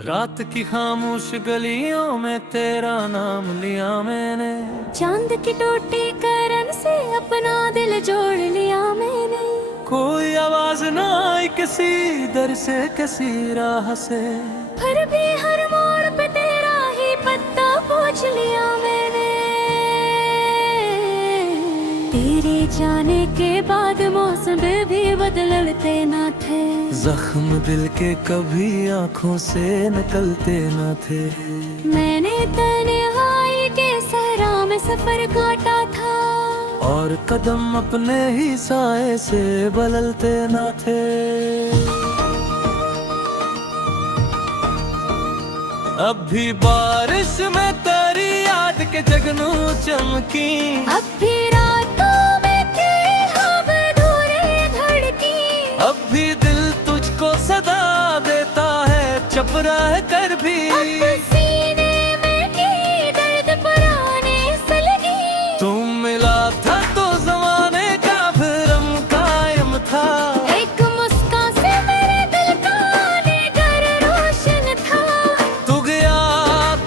रात की खामोश गलियों में तेरा नाम लिया मैंने। चांद की टूटी करन से अपना दिल जोड़ लिया मैंने। कोई आवाज ना आई किसी दर से किसी राह से, फिर भी हर मोड़ पे तेरा ही पत्ता पूछ लिया मैंने। तेरे जाने के बाद मौसम भी बदलते ना थे। जख्म दिल के कभी आंखों से निकलते न थे। मैंने तन्हाई के सहरा में सफर काटा था, और कदम अपने ही साए से बदलते न थे। अब भी बारिश में तेरी याद के जगनू चमकी, अब भी रातों में तेरी ख्वाब अधूरे धड़की। अब भी दिल तुझको सदा देता है चुप रह कर भी। अब सीने में की दर्द पुराने से लगी। तुम मिला था तो जमाने का भरम कायम था। एक मुस्कान से मेरे दिल का घर रोशन था। तू गया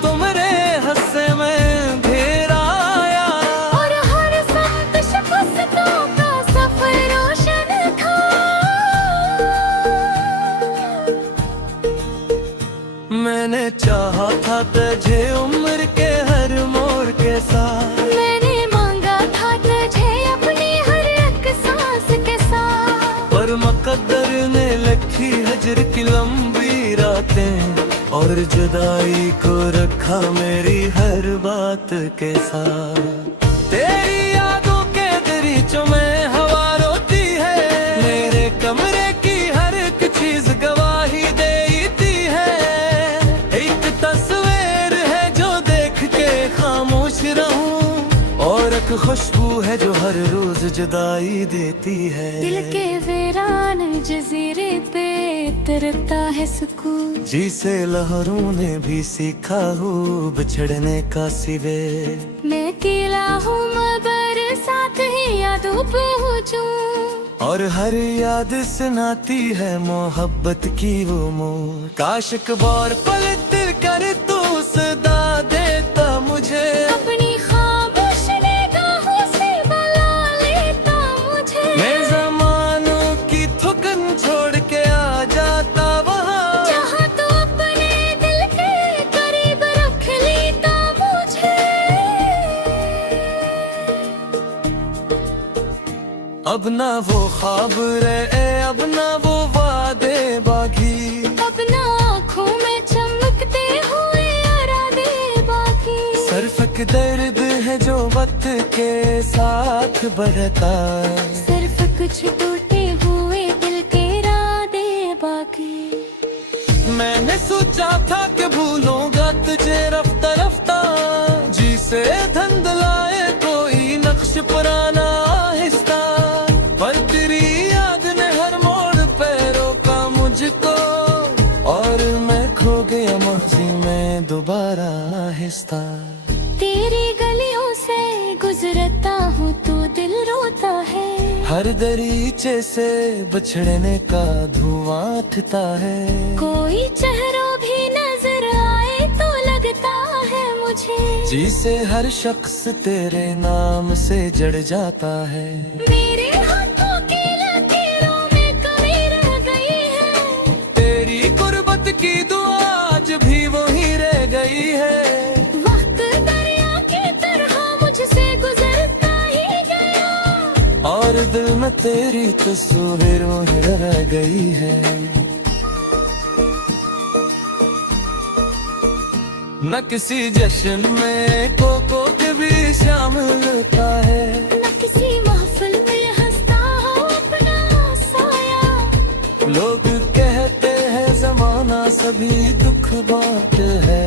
तो मेरे हंसे में घेरा आया, और हर संत शिकस्तों का सफर रोशन था। मैंने चाहा था तुझे उम्र के हर मोड़ के साथ। मैंने मांगा था तुझे अपनी हर एक सांस के साथ। पर मुकद्दर ने लिखी हजर की लंबी रातें, और जुदाई को रखा मेरी हर बात के साथ। तेरी यादों के दरीचों में हवा रोती है, मेरे कमरे की हर एक चीज गवाही देती है। एक तस्वीर है जो देख के खामोश रहूं, और एक खुशबू है जो हर रोज जुदाई देती है। दिल के वीरान जजीरे पे तरता है सुकून, जिसे लहरों ने भी सीखा हो बिछड़ने का सिवे। मैं अकेला हूँ मगर साथ ही यादों पे हूँ। और हर याद सुनाती है मोहब्बत की वो मोह। काश एक बार पलट कर तू सदा देता मुझे, अपनी खामोश निगाहों से बुला लेता मुझे। मैं ज़मानों की थुकन छोड़ के आ जाता वहाँ, जहाँ तू अपने दिल के करीब रख लेता मुझे। अब ना वो ख्वाब रहे, अब ना वो वादे बाकी। अब ना आँखों में चमकते हुए इरादे बाकी। सिर्फ एक दर्द है जो वक्त के साथ बढ़ता है। सिर्फ कुछ टूटे हुए दिल के इरादे बाकी। मैंने सोचा था कि भूलूंगा तुझे रफ्ता रफ्ता, जिसे धंधलाए कोई नक्श पुराना आहिस्ता। पर तेरी याद ने हर मोड़ पे रोका मुझको, और मैं खो गया माजी में दोबारा आहिस्ता। तेरी गलियों से गुजरता हूँ तो दिल रोता है। हर दरीचे से बिछड़ने का धुआं उठता है। कोई चेहरा भी नजर आए तो लगता है मुझे, जिसे हर शख्स तेरे नाम से जड़ जाता है। मेरे हाथों की लकीरों में कमी रह गई है। तेरी गुर्बत की दुआ आज भी वही रह गई है। वक्त दरिया की तरह मुझसे गुजरता ही गया, और दिल में तेरी तस्वीर वही रह गई है। न किसी जश्न में कोको के भी शामिल होता है, न किसी महफिल में हंसता हो अपना साया। लोग कहते हैं जमाना सभी दुख बांट है।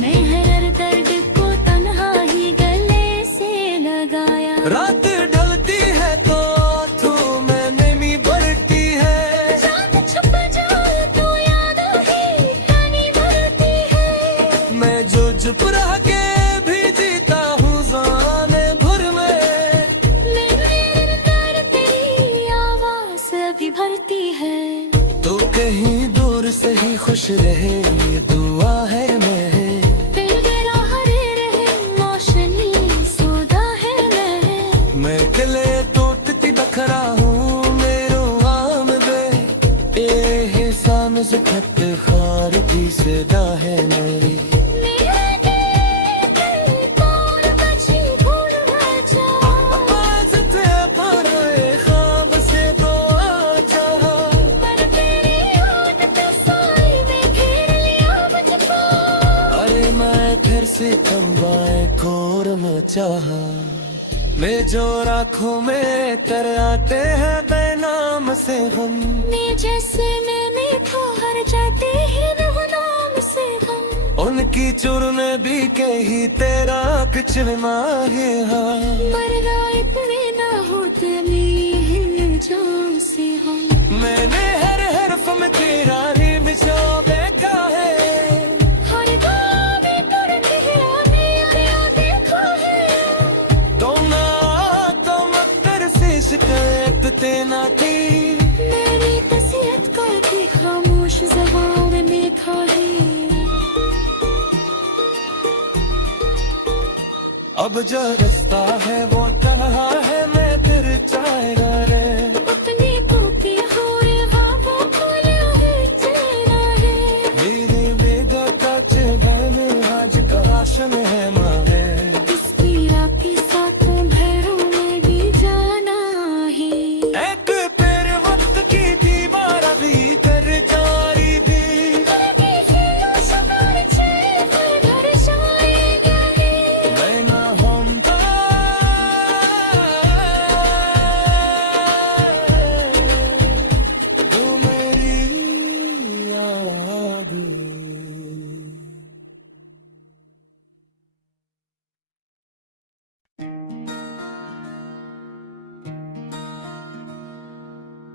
मैं हर दर्द को तन्हा ही गले से लगाया। रात ढलती है तो आँखों में नमी बढ़ती है। चांद छुप जाए तो याद ही कनी भरती है। मैं जो चुप रह के भी जीता हूँ ज़माने भर में। मेरे अंदर तेरी आवाज़ अभी भरती है। तो कहीं दूर से ही खुश रहे, ये दुआ है मैं। मैं किले टूटती बखरा हूँ मेरो आम दे, ए हिसान से खत खार की सदा है मेरी। चाहा मैं जो राखों में कर आते हैं बेनाम से हम, जैसे मैंने तो हर जाते हैं नाम से हम। उनकी चुरने भी कही तेरा कुछ माहे हाँ, मरना इतने ना होते मेरी जान से हम। मैंने हर हरफ में तेरा ही बिछो देखा है, ना थी मेरी तसीहत का भी खामोश ज़बान में था ही। अब जो रास्ता है वो तन्हा है, मैं फिर जाएगा रे अपनी टोपी हुए ख्वाबों को है चेहरा है। मेरी बेगा का चेहन आज का आशन है माहे, इसकी राखी साथों भैरों में भी जाना ही।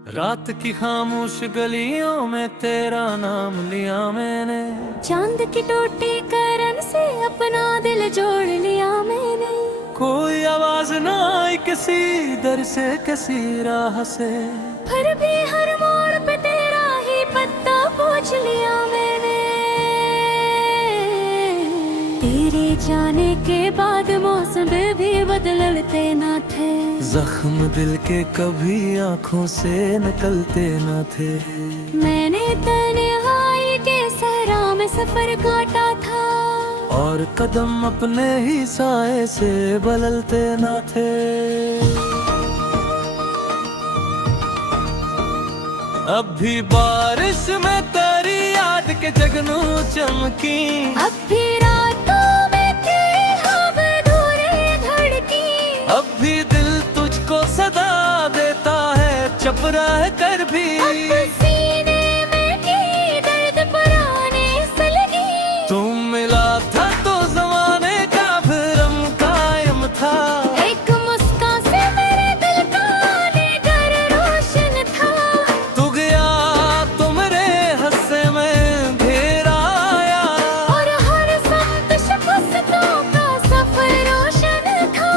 रात की खामोश गलियों में तेरा नाम लिया मैंने, चांद की टोटी करन से अपना दिल जोड़ लिया मैंने। कोई आवाज ना आई किसी दर से किसी राह से, फिर भी हर मोड़ पे तेरा ही पत्ता पूछ लिया मैंने। तेरे जाने के बाद मौसम भी बदलते ना थे, जख्म दिल के कभी आंखों से निकलते न थे। मैंने तन्हाई के सहरा में सफर काटा था, और कदम अपने ही साए से बदलते न थे। अब भी बारिश में तेरी याद के जगनू चमकी, अब भी रातों में तेरी ख्वाब अधूरे धड़की। अब भी दिल तुझको सदा देता है चुप रह कर भी, अब सीने में की दर्द पुराने से लगी। तुम मिला था तो जमाने का भरम कायम था, एक मुस्कान से मेरे दिल का निगर रोशन था। तू गया तो मेरे हस्से में घेरा आया, और हर संत शिकस्तों का सफर रोशन था।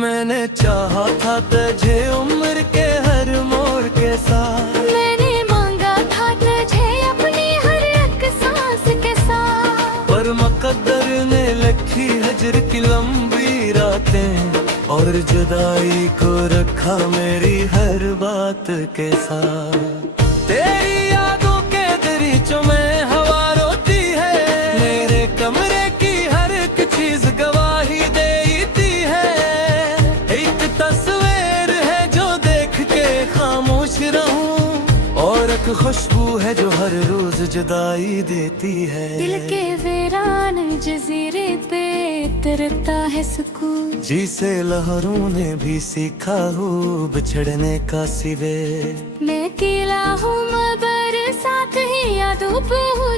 मैंने चाहा था तुझे उम्र के हर मोड़ के साथ, मैंने मांगा था तुझे अपनी हर एक सांस के साथ। पर मुकद्दर ने लिखी हजर की लंबी रातें, और जुदाई को रखा मेरी हर बात के साथ। तेरी यादों के दरीचों में हवा रोती है, मेरे कमरे की हर एक चीज गवाही देती है। एक तस्वीर है जो देख के खामोश रहूं, और एक खुशबू है जो हर रोज जुदाई देती है। दिल के वीरान जजीरे पे तरता है सुकून, जिसे लहरों ने भी सीखा हो बिछड़ने का सिवे। मैं अकेला हूँ मगर साथ ही यादों पे हूँ,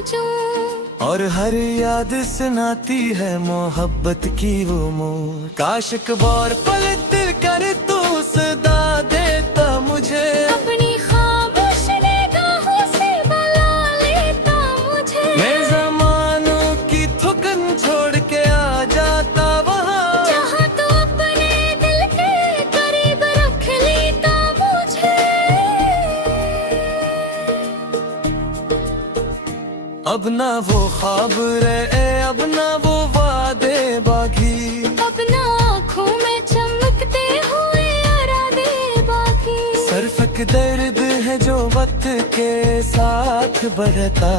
और हर याद सुनाती है मोहब्बत की वो मोर। काश एक बार पल दिल कर तू सदा देता मुझे, अपनी खामोश निगाहों से बुला लेता मुझे। मैं ज़मानों की थुकन छोड़ के आ जाता वहाँ, जहाँ तू अपने दिल के करीब रख अब ना वो ख्वाब रहे, अब ना वो वादे बाकी, अपना आँखों में चमकते हुए इरादे बाकी। सिर्फ एक दर्द है जो वक्त के साथ बढ़ता,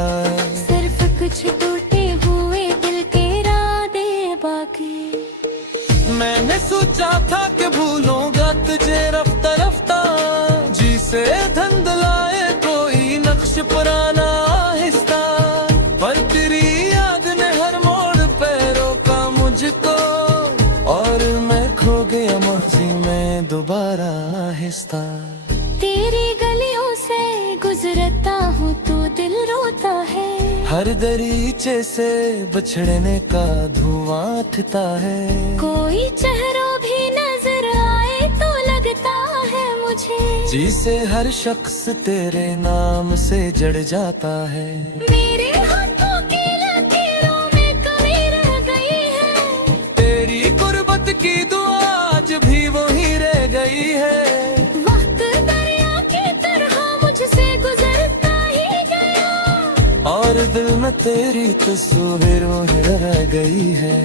सिर्फ कुछ टूटे हुए दिल के इरादे बाकी। मैंने सोचा था कि भूलूंगा तुझे रफ्ता रफ्ता, जी से धंधलाए कोई नक्श पुराना आहिस्ता, पर तेरी याद ने हर मोड़ पे रोका मुझको, और मैं खो गया माजी में दोबारा आहिस्ता। तेरी गलियों से गुजरता हूँ तो दिल रोता है, हर दरीचे से बिछड़ने का धुआं उठता है, कोई चेहरा भी नजर आए तो लगता है मुझे, जी से हर शख्स तेरे नाम से जड़ जाता है। मेरे हाथों की लकीरों में कमी रह गई है, तेरी गुर्बत की दुआ आज भी वही रह गई है, वक्त दरिया की तरह मुझसे गुजरता ही गया, और दिल में तेरी तस्वीर रह गई है।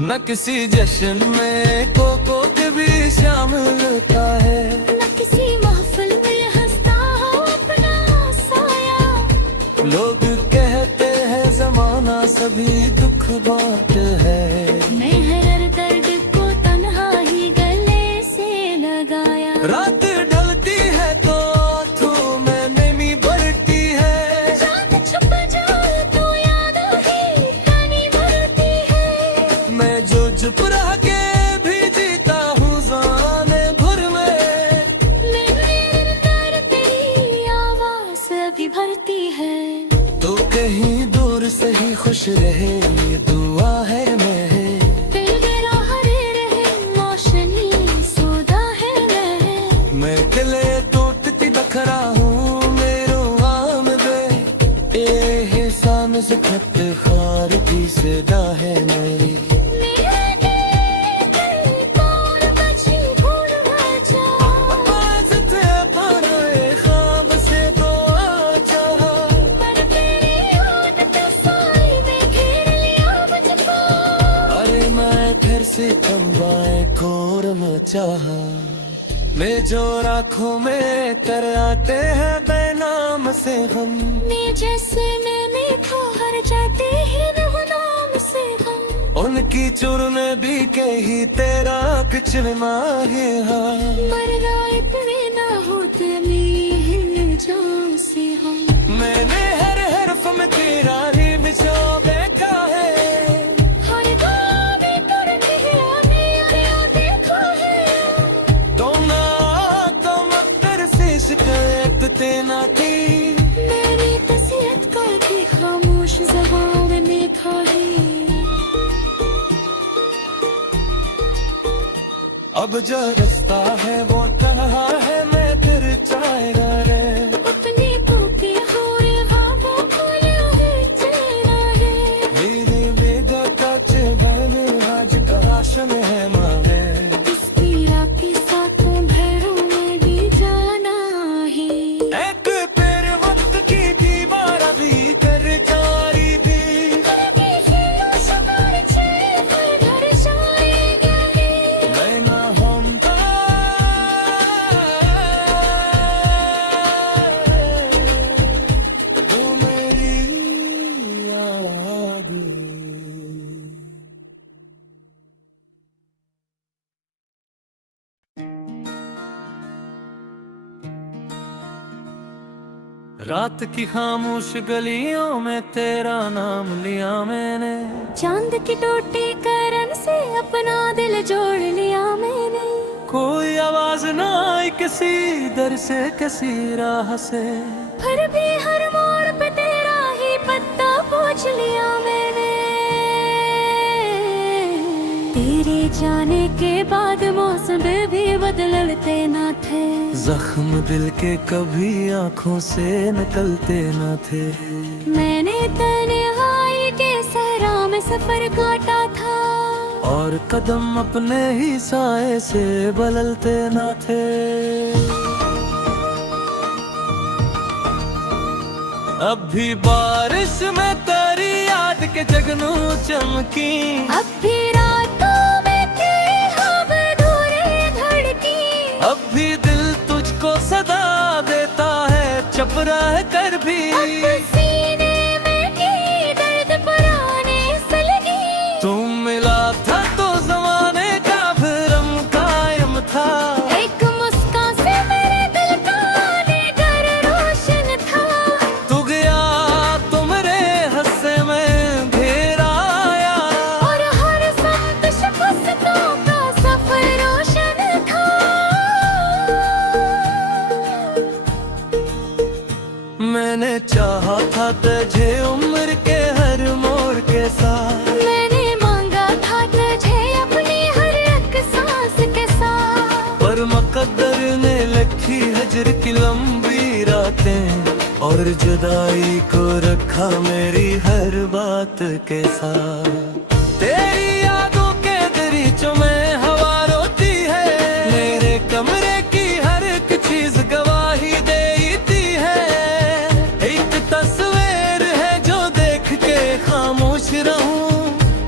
न किसी जश्न में कोको कभी शामिल होता है, न किसी महफिल में हंसता हो अपना साया, लोग कहते हैं जमाना सभी दुख बांट है, मैं हर दर्द को तन्हा ही गले से लगाया। रात ढलती है तो आंखों में नमी बढ़ती है, चांद छुप जाए तो यादों की कनी भरती है, मैं जो चुप रह के भी जीता हूँ ज़माने भर में, मेरे अंदर तेरी आवाज़ भी भरती है। तो कहीं दूर से ही खुश रहे ये दुआ है मैं, दिल मेरा हरे रहे रोशनी सोदा है मैं किले टूटती बखरा हूँ मेरो आम दे, ए सान से खत खार की सदा है मेरी, मेरे दिल कौन बची भूल बचा, पास थे पर ए ख्वाब से तो चाहा, पर तेरी याद ने साई में घेर लिया मुझको, अरे मैं फिर से तंबाए कोर में चाहा, मैं जो राखों में कर आते हैं बेनाम से हम, मैं जैसे मैंने खो हर जाते हैं नाम से हम, उनकी चुरने भी कही तेरा पिछलना है हाँ, मरना इतने ना होते मेरे जान से हम, मैंने हर हरफ में तेरा ही बिछो देखा है, हर गाँव में तुर ठहराने आया देखा है, तो ना तुम अक्तर से शिकायत तेना थी, मेरी तसीहत करके खामोश ज़बान में खा है। अब जो रास्ता है वो तन्हा है मैं फिर जाएगा रे, अपने टूटे हुए ख्वाबों को यूं ही चलना है, मेरी बेगता बहन आज का राशन है मावे, इस पीड़ा के साथों भैरों में भी जाना है। एक फिर वक्त की दीवार अभी कर जारी थी, करके फिर सवार छे पर घर जाएंगे, मैं ना होऊंगा तू मेरी याद। रात की खामोश गलियों में तेरा नाम लिया मैंने, चांद की टूटी करन से अपना दिल जोड़ लिया मैंने, कोई आवाज ना आई किसी दर से किसी राह से, फिर भी हर मोड़ पे तेरा ही पत्ता पूछ लिया मैंने, तेरे जाने के बाद मौसम भी बदलते ना थे, जख्म दिल के कभी आंखों से निकलते न थे, मैंने तन्हाई के सहरा में सफर काटा था, और कदम अपने ही साए से बदलते न थे। अब भी बारिश में तेरी याद के जगनू चमकी, अब भी रातों में तेरी ख्वाब अधूरे धड़की, अब भी दिल तुझको सदा देता है चुप रह कर भी। अब सीने में की दर्द पुराने से लगी, तुम मिला था तो जमाने का भरम कायम था, एक मुस्कान से मेरे दिल का घर रोशन था। तू गया तो मेरे हंसे में घेरा आया, और हर संत शिकस्तों का सफर रोशन था। मैंने चाहा था तुझे उम्र के हर मोड़ के साथ, मैंने मांगा था तुझे अपनी हर एक सांस के साथ, पर मुकद्दर ने लिखी हजर की लंबी रातें और जुदाई को रखा मेरी हर बात के साथ। तेरी यादों के दरीचों में हवा रोती है, मेरे कमरे की हर एक चीज गवाही देती है। एक तस्वीर है जो देख के खामोश रहूं,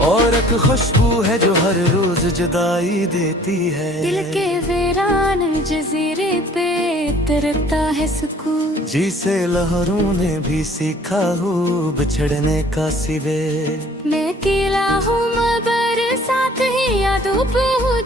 और एक खुशबू है जो हर रोज जुदाई देती है। दिल के वीरान जजीरे पे उतरता है सुकून, जिसे लहरों ने भी सीखा हो बिछड़ने का सिवे। मैं अकेला हूँ मगर साथ ही यादों पे हूँ,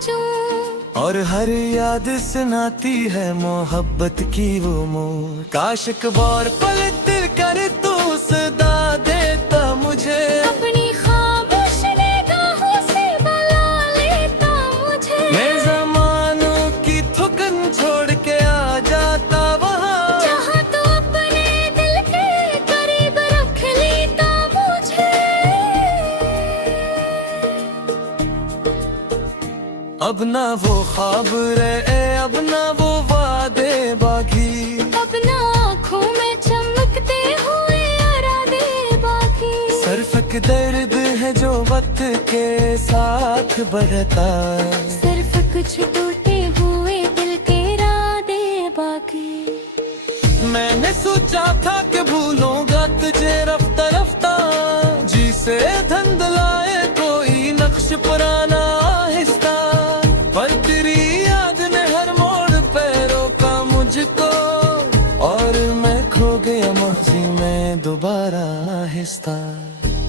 और हर याद सुनाती है मोहब्बत की वो मोह। काश एक बार पल दिल कर तू सदा देता मुझे, अपनी खामोश निगाहों से बुला लेता मुझे। मैं ज़मानों की थुकन छोड़ के आ जाता वहाँ, जहाँ तू अपने दिल के करीब रख लेता मुझे। अब ना वो ख्वाब रहे, अब ना वो वादे बाकी, अब ना आँखों में चमकते हुए इरादे बाकी। सिर्फ एक दर्द है जो वक्त के साथ बढ़ता, सिर्फ कुछ टूटे हुए दिल के इरादे बाकी। मैंने सोचा था कि भूलूंगा तुझे रफ्ता रफ्ता, जिसे धंधलाए कोई नक्श पुराना आहिस्ता, पर तेरी याद ने हर मोड़ पे रोका मुझको, और मैं खो गया माजी में दोबारा आहिस्ता।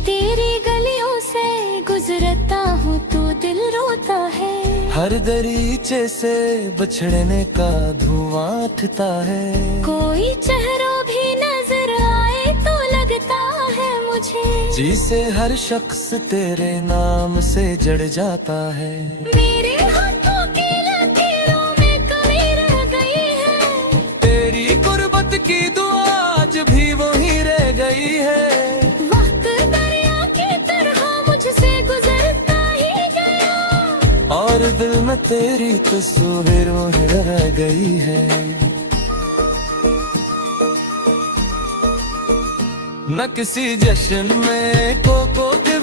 तेरी गलियों से गुजरता हूँ तो दिल रोता है, हर दरीचे से बिछड़ने का धुआं उठता है। कोई चेहरों भी नजर आए तो लगता है मुझे, जिसे हर शख्स तेरे नाम से जड़ जाता है। मेरे हाथों की लकीरों में कमी रह गई है, तेरी गुर्बत की दुआ आज भी वही रह गई है। वक्त दरिया की तरह मुझसे गुजरता ही गया, और दिल में तेरी तस्वीर वही रह गई है। न किसी जश्न में को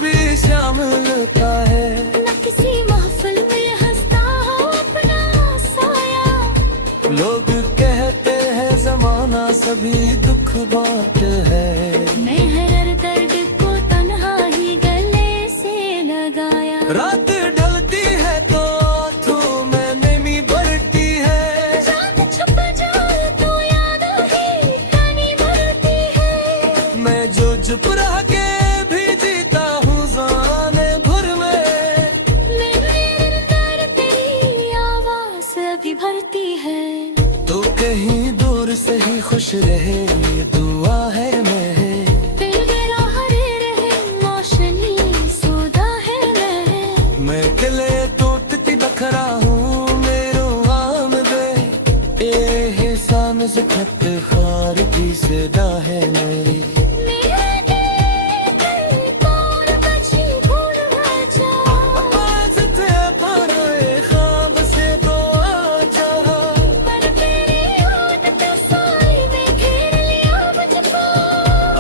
भी शामिल होता है, न किसी महफिल में हंसता हो अपना साया। लोग कहते हैं जमाना सभी दुख बांट है, मैं हर दर्द को तन्हा ही गले से लगाया। रात ढलती है तो आंखों में नमी बढ़ती है, चांद छुप जाए तो याद ही कनी भरती है। मैं जो चुप रह के भी जीता हूँ ज़माने भर में, मेरे अंदर तेरी आवाज़ अभी भरती है। तो कहीं दूर से ही खुश रहे ये दुआ है मैं, दिल मेरा हरे रहे मौसमी सोदा है मैं किले टूटती बखरा हूँ मेरो आम दे, ए सान से खत खार की सदा है मेरी। मेरे दिल कौन बची भूल जा, आवाज़ थे पर ए ख्वाब से तो आ चाहा, पर तेरी याद के साए में घेर लिया मुझको।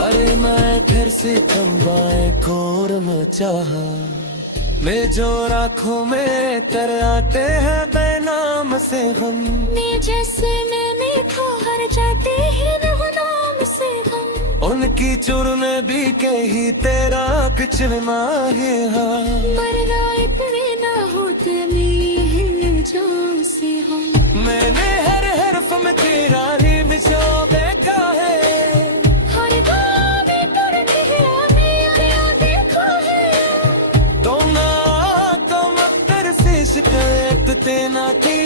अरे मैं फिर से तंबाए खोर में चाहा, मैं जो राखों में तर आते हैं बेनाम से हम, मैं जैसे मैंने खो हर जाते हैं नाम से हम। उनकी चुरने भी कही तेरा किचलना है मरना इतने ना होते मिली जो से हो मैंने हर हरफ में तेरा री बिछो देखा है हर गाँव में तुर ठहरा मेरा देखा है तो ना तो मकर से शिकायत तेना थी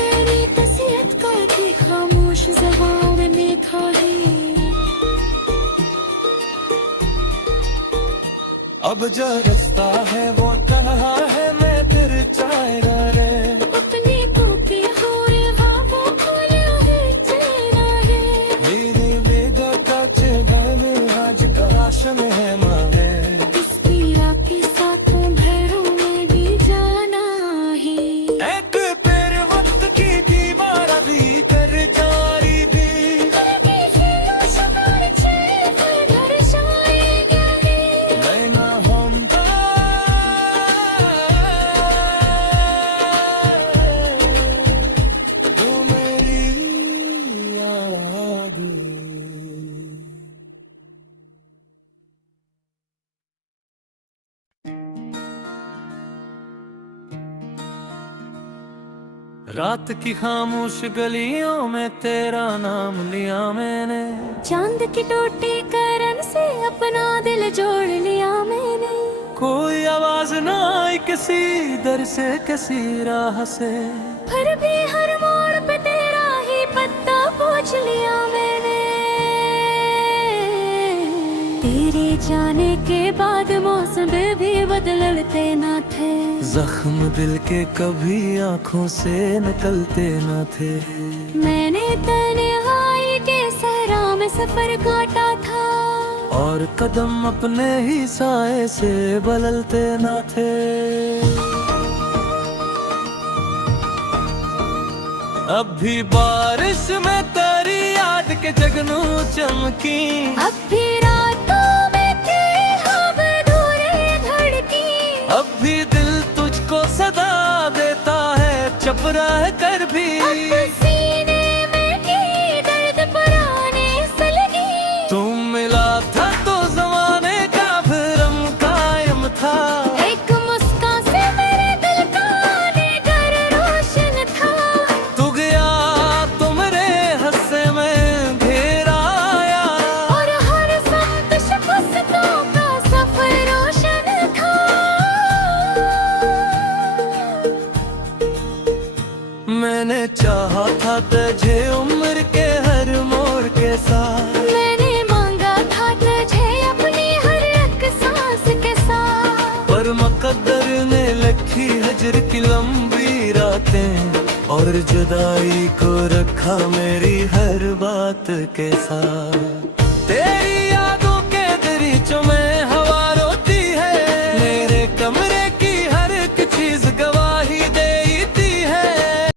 मेरी तसीहत करती खामोश ज़बान में था है अब जो रास्ता है वो तन्हा है मैं फिर जाएगा रे अपनी टूटी हुई ख्वाबों को है तेरा है मेरे बेगता चेहरे आज काशन है मांगे इस पीड़ा के साथ भैरों में भी जाना है एक फिर वक्त की दीवार भी कर जारी थी करके फिर शुमार चेहरे पर घर जाएगा है मैं ना होऊंगा तू मेरी याद रात की खामोश गलियों में तेरा नाम लिया मैंने चांद की टूटी करन से अपना दिल जोड़ लिया मैंने कोई आवाज ना आई किसी दर से किसी राह से फिर भी हर मोड़ पे तेरा ही पत्ता पूछ लिया मैंने तेरे जाने के बाद मौसम भी बदलते ना थे जख्म दिल के कभी आंखों से निकलते न थे मैंने तन्हाई के सहरा में सफर काटा था और कदम अपने ही साए से बदलते न थे अब भी बारिश में तेरी याद के जगनू चमकी अब भी रातों में तेरे ख्वाब अधूरे धड़की अब भी दिल तुझको सदा देता है चुप रह कर भी अब सीने में की दर्द पुराने से लगी तुम मिला था तो जमाने का भरम कायम था एक मुस्कान से मेरे दिल का घर रोशन था तू गया तो मेरे हस्से में घेरा आया और हर संत शिकस्तों का सफर रोशन था मैंने चाहा था तुझे उम्र के हर मोड़ के साथ मैंने मांगा था तुझे अपनी हर एक सांस के साथ पर मुकद्दर ने लिखी हजर की लंबी रातें और जुदाई को रखा मेरी हर बात के साथ तेरी